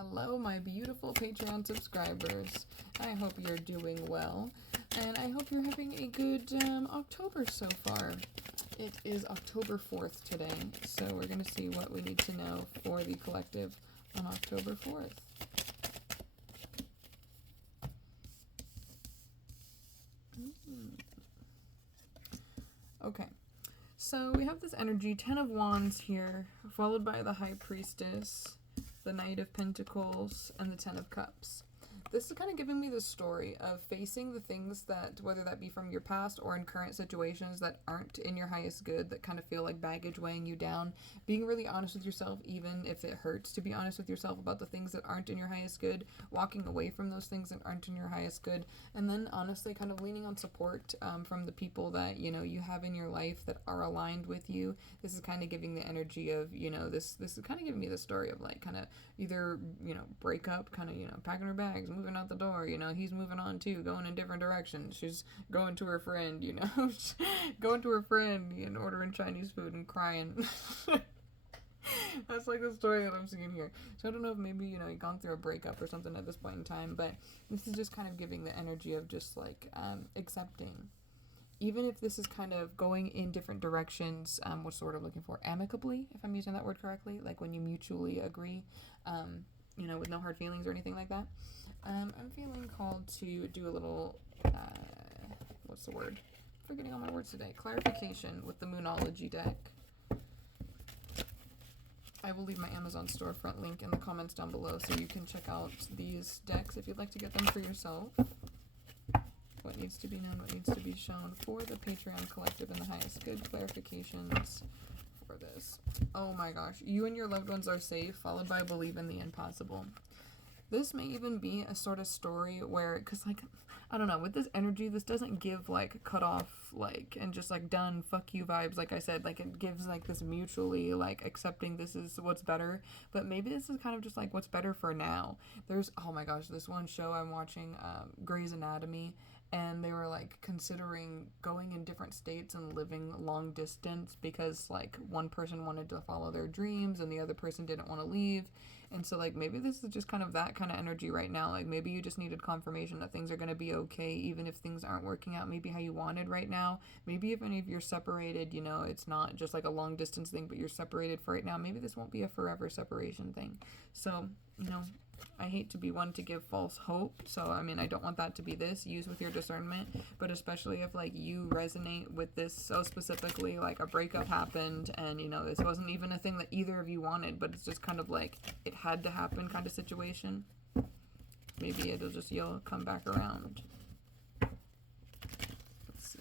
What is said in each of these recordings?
Hello, my beautiful Patreon subscribers. I hope you're doing well, and I hope you're having a good October so far. It is October 4th today, so we're going to see what we need to know for the collective on October 4th. Okay, so we have this energy, 10 of Wands here, followed by the High Priestess, the Knight of Pentacles, and the Ten of Cups. This is kind of giving me the story of facing the things that, whether that be from your past or in current situations that aren't in your highest good, that kind of feel like baggage weighing you down, being really honest with yourself, even if it hurts to be honest with yourself about the things that aren't in your highest good, walking away from those things that aren't in your highest good, and then honestly kind of leaning on support from the people that, you know, you have in your life that are aligned with you. This is kind of giving the energy of, you know, this is kind of giving me the story of like kind of either, you know, break up, kind of, you know, packing her bags, moving out the door, you know, he's moving on too, going in different directions. She's going to her friend, you know, going to her friend and ordering Chinese food and crying. That's like the story that I'm seeing here. So I don't know if maybe, you know, you've gone through a breakup or something at this point in time, but this is just kind of giving the energy of just like accepting. Even if this is kind of going in different directions, what's the word I'm looking for? Amicably, if I'm using that word correctly, like when you mutually agree, you know, with no hard feelings or anything like that. I'm feeling called to do a little, what's the word? Forgetting all my words today. Clarification with the Moonology deck. I will leave my Amazon storefront link in the comments down below so you can check out these decks if you'd like to get them for yourself. What needs to be known, what needs to be shown for the Patreon collective and the highest good clarifications for this. Oh my gosh. You and your loved ones are safe, followed by believe in the impossible. This may even be a sort of story where, because, like, I don't know, with this energy, this doesn't give, like, cut off, like, and just, like, done, fuck you vibes, like I said. Like, it gives, like, this mutually, like, accepting this is what's better. But maybe this is kind of just, like, what's better for now. There's, oh my gosh, this one show I'm watching, Grey's Anatomy, and they were, like, considering going in different states and living long distance because, like, one person wanted to follow their dreams and the other person didn't want to leave. And so, like, maybe this is just kind of that kind of energy right now. Like, maybe you just needed confirmation that things are going to be okay, even if things aren't working out maybe how you wanted right now. Maybe even if you're separated, you know, it's not just like a long distance thing, but you're separated for right now. Maybe this won't be a forever separation thing. So, you know, I hate to be one to give false hope. So, I mean, I don't want that to be this. Use with your discernment. But especially if, like, you resonate with this so specifically, like, a breakup happened and, you know, this wasn't even a thing that either of you wanted, but it's just kind of like it had to happen kind of situation. Maybe it'll just, you'll come back around. Let's see.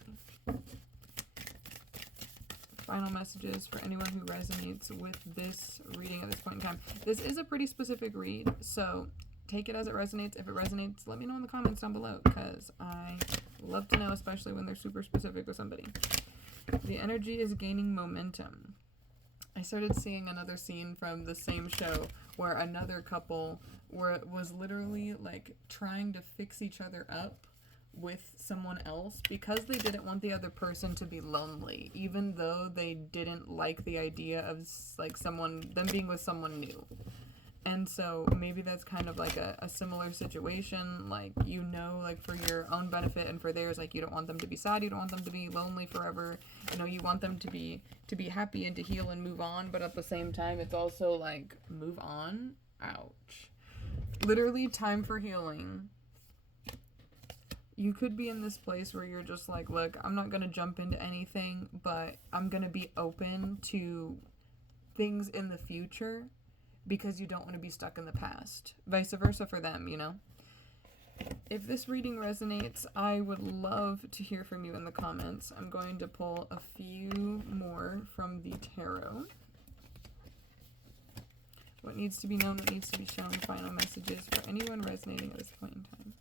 Final messages for anyone who resonates with this reading at this point in time. This is a pretty specific read, so take it as it resonates. If it resonates, let me know in the comments down below, because I love to know, especially when they're super specific with somebody. The energy is gaining momentum. I started seeing another scene from the same show where another couple was literally like trying to fix each other up with someone else because they didn't want the other person to be lonely, even though they didn't like the idea of like them being with someone new. And so maybe that's kind of like a similar situation, like, you know, like for your own benefit and for theirs, like you don't want them to be sad, you don't want them to be lonely forever, you know, you want them to be happy and to heal and move on, but at the same time it's also like, move on, ouch. Literally time for healing. You could be in this place where you're just like, look, I'm not going to jump into anything, but I'm going to be open to things in the future because you don't want to be stuck in the past. Vice versa for them, you know? If this reading resonates, I would love to hear from you in the comments. I'm going to pull a few more from the tarot. What needs to be known, what needs to be shown, final messages for anyone resonating at this point in time.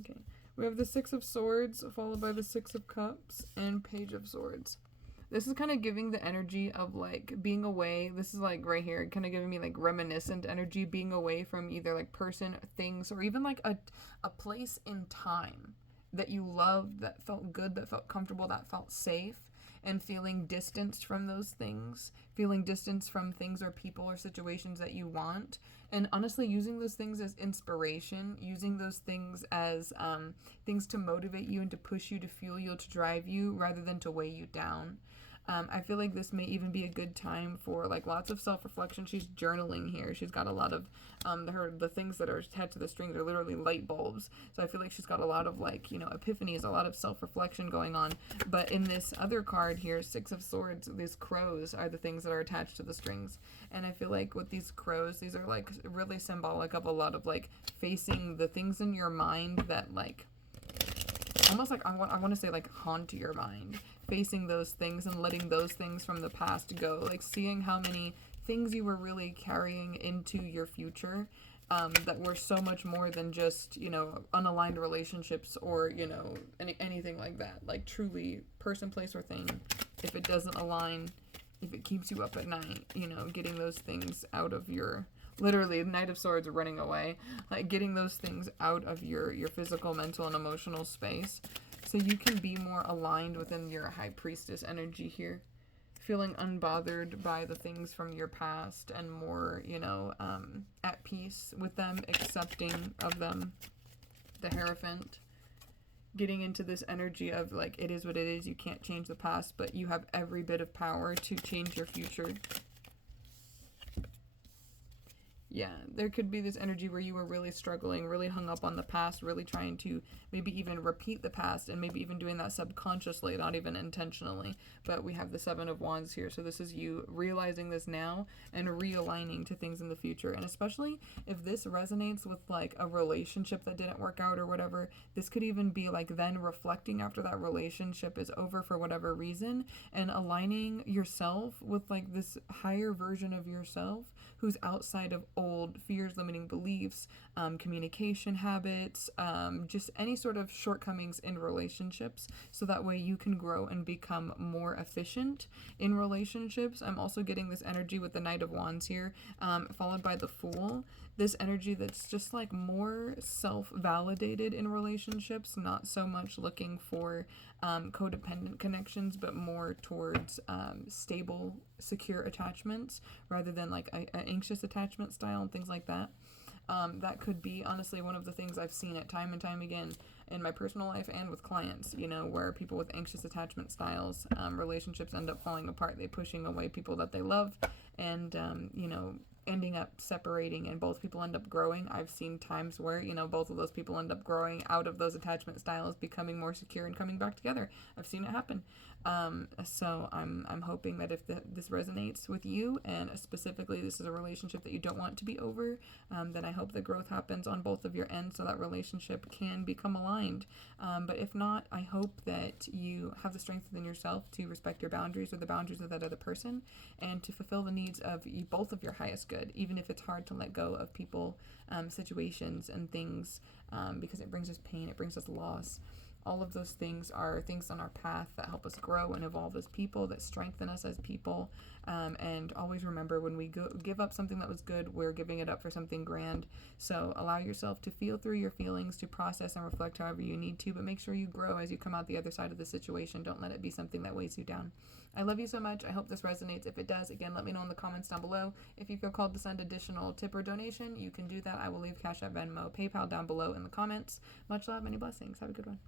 Okay, we have the Six of Swords, followed by the Six of Cups, and Page of Swords. This is kind of giving the energy of, like, being away. This is, like, right here, kind of giving me, like, reminiscent energy, being away from either, like, person, things, or even, like, a place in time. that you loved, that felt good, that felt comfortable, that felt safe, and feeling distanced from those things, feeling distanced from things or people or situations that you want, and honestly using those things as inspiration, using those things as things to motivate you and to push you, to fuel you, to drive you, rather than to weigh you down. I feel like this may even be a good time for like lots of self-reflection. She's journaling here. She's got a lot of the things that are attached to the strings are literally light bulbs. So I feel like she's got a lot of like, you know, epiphanies, a lot of self-reflection going on. But in this other card here, Six of Swords, these crows are the things that are attached to the strings. And I feel like with these crows, these are like really symbolic of a lot of like facing the things in your mind that like almost like I want to say like haunt your mind, facing those things and letting those things from the past go, like seeing how many things you were really carrying into your future, that were so much more than just, you know, unaligned relationships or, you know, anything like that. Like truly person, place, or thing, if it doesn't align, if it keeps you up at night, you know, getting those things out of your, literally Knight of Swords running away, like getting those things out of your physical, mental, and emotional space so you can be more aligned within your High Priestess energy here, feeling unbothered by the things from your past and more, you know, at peace with them, accepting of them. The Hierophant, getting into this energy of like, it is what it is, you can't change the past, but you have every bit of power to change your future. Yeah, there could be this energy where you were really struggling, really hung up on the past, really trying to maybe even repeat the past, and maybe even doing that subconsciously, not even intentionally. But we have the Seven of Wands here, so this is you realizing this now and realigning to things in the future. And especially if this resonates with like a relationship that didn't work out or whatever, this could even be like then reflecting after that relationship is over for whatever reason and aligning yourself with like this higher version of yourself who's outside of old fears, limiting beliefs, communication habits, just any sort of shortcomings in relationships, so that way you can grow and become more efficient in relationships. I'm also getting this energy with the Knight of Wands here, followed by the Fool. This energy that's just like more self-validated in relationships, not so much looking for codependent connections, but more towards stable, secure attachments rather than like an anxious attachment style and things like that. That could be honestly one of the things I've seen it time and time again in my personal life and with clients, you know, where people with anxious attachment styles, relationships end up falling apart. They pushing away people that they love and, you know, ending up separating, and both people end up growing. I've seen times where, you know, both of those people end up growing out of those attachment styles, becoming more secure and coming back together. I've seen it happen. So I'm hoping that if this resonates with you, and specifically this is a relationship that you don't want to be over, then I hope that growth happens on both of your ends so that relationship can become aligned. But if not, I hope that you have the strength within yourself to respect your boundaries or the boundaries of that other person, and to fulfill the needs of both of your highest good, even if it's hard to let go of people, situations, and things, because it brings us pain, it brings us loss. All of those things are things on our path that help us grow and evolve as people, that strengthen us as people. And always remember, when we give up something that was good, we're giving it up for something grand. So allow yourself to feel through your feelings, to process and reflect however you need to, but make sure you grow as you come out the other side of the situation. Don't let it be something that weighs you down. I love you so much. I hope this resonates. If it does, again, let me know in the comments down below. If you feel called to send additional tip or donation, you can do that. I will leave Cash App, Venmo, PayPal down below in the comments. Much love, many blessings. Have a good one.